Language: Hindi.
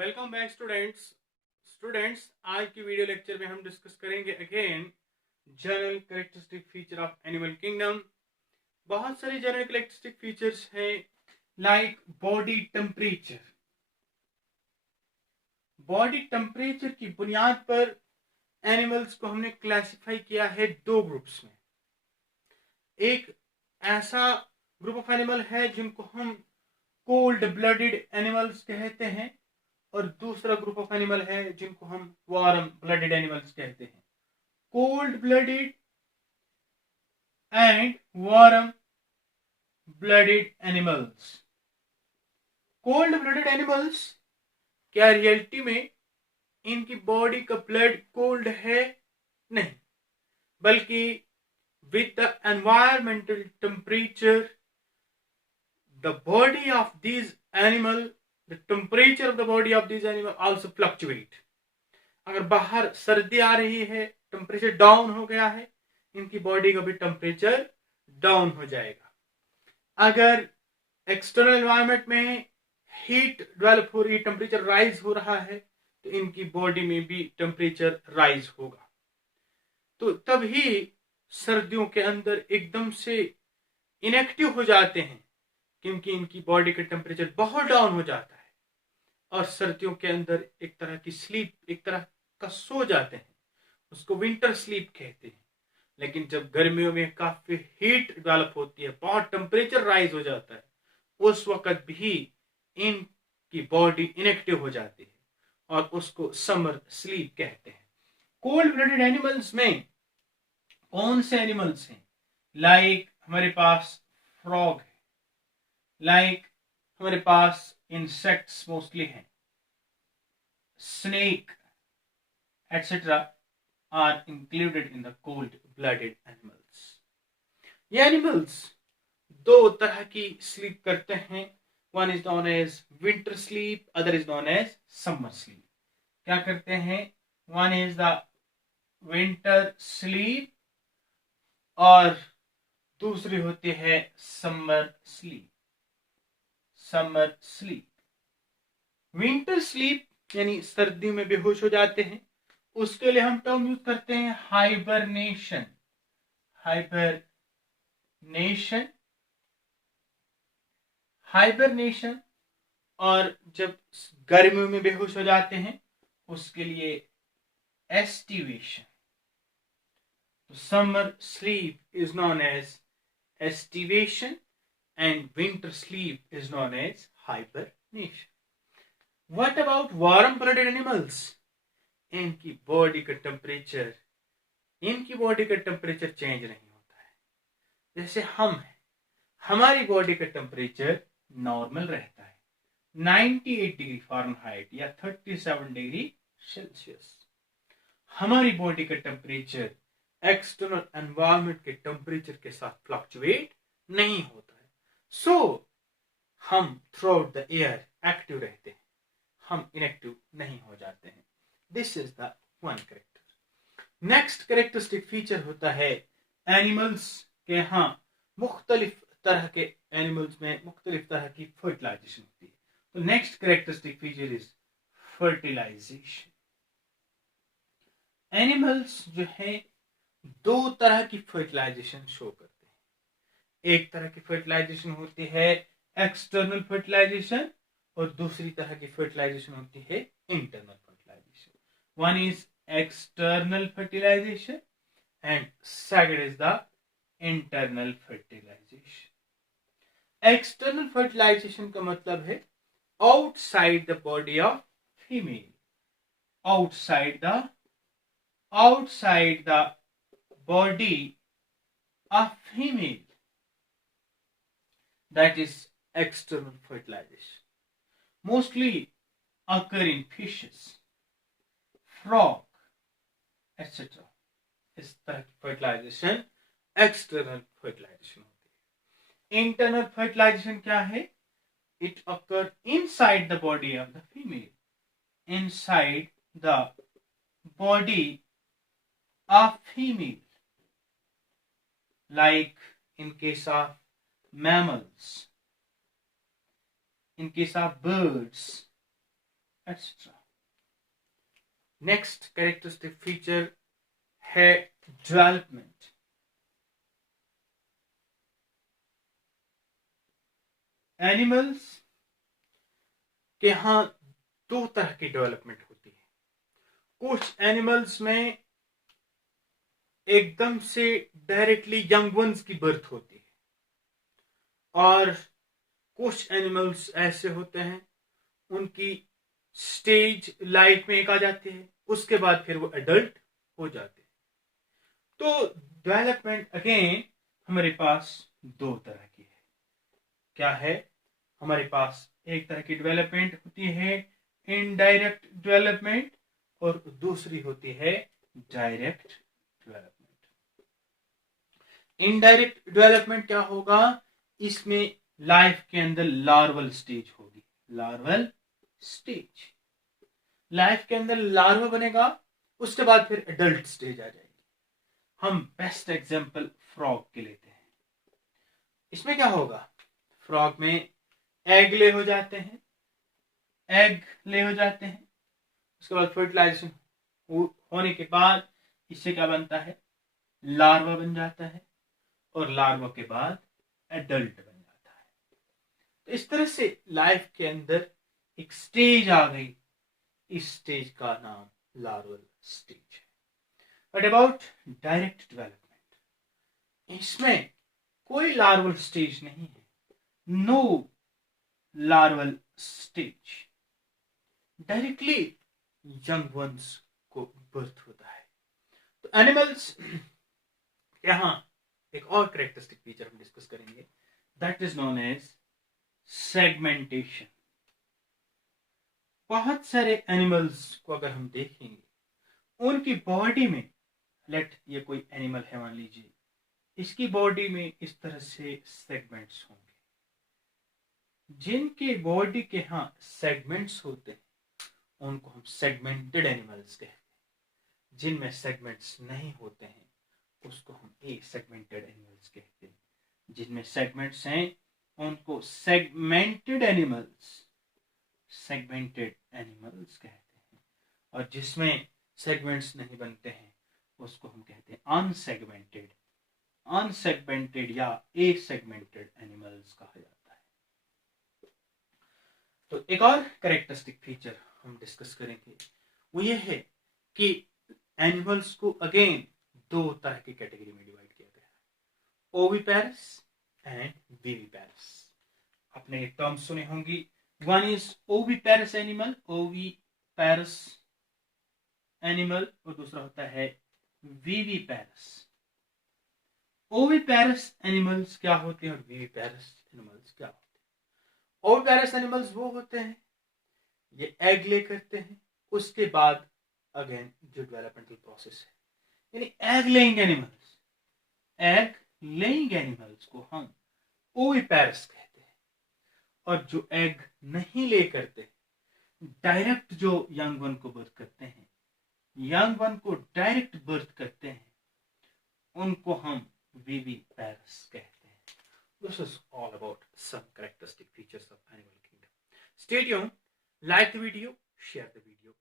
वेलकम बैक स्टूडेंट्स आज की वीडियो लेक्चर में हम डिस्कस करेंगे again general characteristic feature of animal kingdom. बहुत सारे जनरल कैरेक्टरिस्टिक फीचर्स हैं लाइक बॉडी टेम्परेचर की बुनियाद पर एनिमल्स को हमने क्लासिफाई किया है दो ग्रुप्स में। एक ऐसा ग्रुप ऑफ एनिमल है जिनको हम कोल्ड ब्लडेड एनिमल्स कहते हैं और दूसरा ग्रुप ऑफ एनिमल है जिनको हम वार्म ब्लडेड एनिमल्स कहते हैं। Cold blooded and warm blooded animals. Cold blooded animals क्या रियलिटी में इनकी बॉडी का ब्लड कोल्ड है? नहीं, बल्कि with the environmental temperature the body of these animal the temperature of the body of these animal also fluctuate। अगर बाहर सर्दी आ रही है, टेम्परेचर डाउन हो गया है, इनकी बॉडी का भी टेम्परेचर डाउन हो जाएगा। अगर एक्सटर्नल एनवायरनमेंट में हीट डेवलप हो रही है, टेम्परेचर राइज हो रहा है, तो इनकी बॉडी में भी टेम्परेचर राइज होगा। तो तभी सर्दियों के अंदर एकदम से इनएक्टिव हो जाते हैं क्योंकि इनकी बॉडी का टेम्परेचर बहुत डाउन हो जाता है और सर्दियों के अंदर एक तरह की स्लीप, एक तरह का सो जाते हैं, उसको विंटर स्लीप कहते हैं। लेकिन जब गर्मियों में काफी हीट डेवलप होती है, बहुत टेम्परेचर राइज हो जाता है, उस वक्त भी इनकी बॉडी इनएक्टिव हो जाती है और उसको समर स्लीप कहते हैं। कोल्ड ब्लडेड एनिमल्स में कौन से एनिमल्स हैं? लाइक हमारे पास फ्रॉग है, लाइक हमारे पास इंसेक्ट्स मोस्टली हैं, snake etcetera are included in the cold blooded animals. ये एनिमल्स दो तरह की स्लीप करते हैं। One is known as winter sleep, other is known as summer sleep. क्या करते हैं? One is the winter sleep और दूसरी होती है summer sleep. Summer sleep, winter sleep यानी सर्दी में बेहोश हो जाते हैं, उसके लिए हम टर्म यूज करते हैं हाइबरनेशन। हाइबरनेशन हाइबरनेशन और जब गर्मियों में बेहोश हो जाते हैं उसके लिए aestivation. Summer sleep is known as estivation and winter sleep is known as hibernation. What about warm-blooded animals? इनकी बॉडी का टेम्परेचर चेंज नहीं होता है। जैसे हम हैं, हमारी बॉडी का टेम्परेचर नॉर्मल रहता है 98 डिग्री फ़ारेनहाइट या 37 डिग्री सेल्सियस। हमारी बॉडी का टेम्परेचर एक्सटर्नल एनवायरनमेंट के टेम्परेचर के साथ फ्लक्चुएट नहीं होता है। सो हम through out the year active रहते हैं, हम इनएक्टिव नहीं हो जाते हैं। This is the one character. Next characteristic feature होता है एनिमल्स के यहाँ मुख्तलिफ तरह के एनिमल्स में मुख्तलिफ तरह की फर्टिलाइजेशन होती है। तो next characteristic feature is fertilization. Animals जो है दो तरह की फर्टिलाइजेशन शो करते हैं। एक तरह की फर्टिलाइजेशन होती है एक्सटर्नल फर्टिलाइजेशन और दूसरी तरह की फर्टिलाइजेशन होती है internal fertilization. One is external fertilization and second is the internal fertilization. External fertilization का मतलब है outside the body of female, outside the body of female, that is external fertilization. Mostly occur in fishes, frog, etc. इस तरह की फर्टिलाइजेशन एक्सटर्नल फर्टिलाइजेशन होती है। इंटरनल फर्टिलाइजेशन क्या है? It occur inside the body of the female, inside the body of female, like in case of mammals, in case of birds, etc. Next characteristic feature है डेवलपमेंट। एनिमल्स के यहां दो तरह की डेवलपमेंट होती है। कुछ एनिमल्स में एकदम से डायरेक्टली यंग वंस की बर्थ होती है, और कुछ एनिमल्स ऐसे होते हैं उनकी स्टेज लाइफ में एक आ जाती है, उसके बाद फिर वो एडल्ट हो जाते हैं। तो डेवलपमेंट अगेन हमारे पास दो तरह की है। क्या है? हमारे पास एक तरह की डेवलपमेंट होती है इनडायरेक्ट डेवलपमेंट, और दूसरी होती है डायरेक्ट डेवलपमेंट। इनडायरेक्ट डेवलपमेंट क्या होगा? इसमें लाइफ के अंदर लार्वल स्टेज होगी। लार्वल स्टेज, लाइफ के अंदर लार्वा बनेगा, उसके बाद फिर एडल्ट स्टेज आ जाएगी। हम बेस्ट एग्जांपल फ्रॉग के लेते हैं। इसमें क्या होगा? फ्रॉग में एग ले हो जाते हैं, एग ले हो जाते हैं, उसके बाद फर्टिलाइजेशन होने के बाद इससे क्या बनता है? लार्वा बन जाता है, और लार्वा के बाद एडल्ट बन जाता है। तो इस तरह से लाइफ के अंदर एक स्टेज आ गई, इस स्टेज का नाम लार्वल स्टेज है। बट अबाउट डायरेक्ट डेवलपमेंट, इसमें कोई लार्वल स्टेज नहीं है, no larval stage. Directly young ones को बर्थ होता है। तो एनिमल्स यहां एक और कैरेक्टरिस्टिक फीचर हम डिस्कस करेंगे, that is known as segmentation. बहुत सारे एनिमल्स को अगर हम देखेंगे, उनकी बॉडी में, लेट ये कोई एनिमल है मान लीजिए, इसकी बॉडी में इस तरह से सेगमेंट्स होंगे। जिनके बॉडी के यहां सेगमेंट्स होते हैं उनको हम सेगमेंटेड एनिमल्स कहते हैं। जिनमें सेगमेंट्स नहीं होते हैं उसको हम एसेगमेंटेड एनिमल्स कहते हैं। जिनमें सेगमेंट्स हैं उनको सेगमेंटेड एनिमल्स कहते हैं, और जिसमें सेगमेंट्स नहीं बनते हैं उसको हम कहते हैं अनसेगमेंटेड या एसेगमेंटेड एनिमल्स कहा जाता है। तो एक और कैरेक्टरिस्टिक फीचर हम डिस्कस करेंगे, वो ये है कि एनिमल्स को अगेन दो तरह की कैटेगरी में डिवाइड किया गया है, ओविपेरस एंड विविपेरस। आपने एक टर्म सुने होंगी, वन इज ओविपेरस एनिमल, और दूसरा होता है विविपेरस। ओविपेरस एनिमल्स क्या होते हैं और विविपेरस एनिमल्स क्या होते हैं? ओविपेरस एनिमल्स वो होते हैं, ये एग ले करते हैं, उसके बाद अगेन जो डेवलपमेंटल प्रोसेस है, यानी एग लेइंग एनिमल्स को हम ओविपेरस कहते हैं। और जो एग नहीं ले करते, डायरेक्ट जो यंग वन को बर्थ करते हैं, यंग वन को डायरेक्ट बर्थ करते हैं, उनको हम विविपेरस कहते हैं। This is all about some characteristic features of animal kingdom. Stay tuned, like the video, share the video.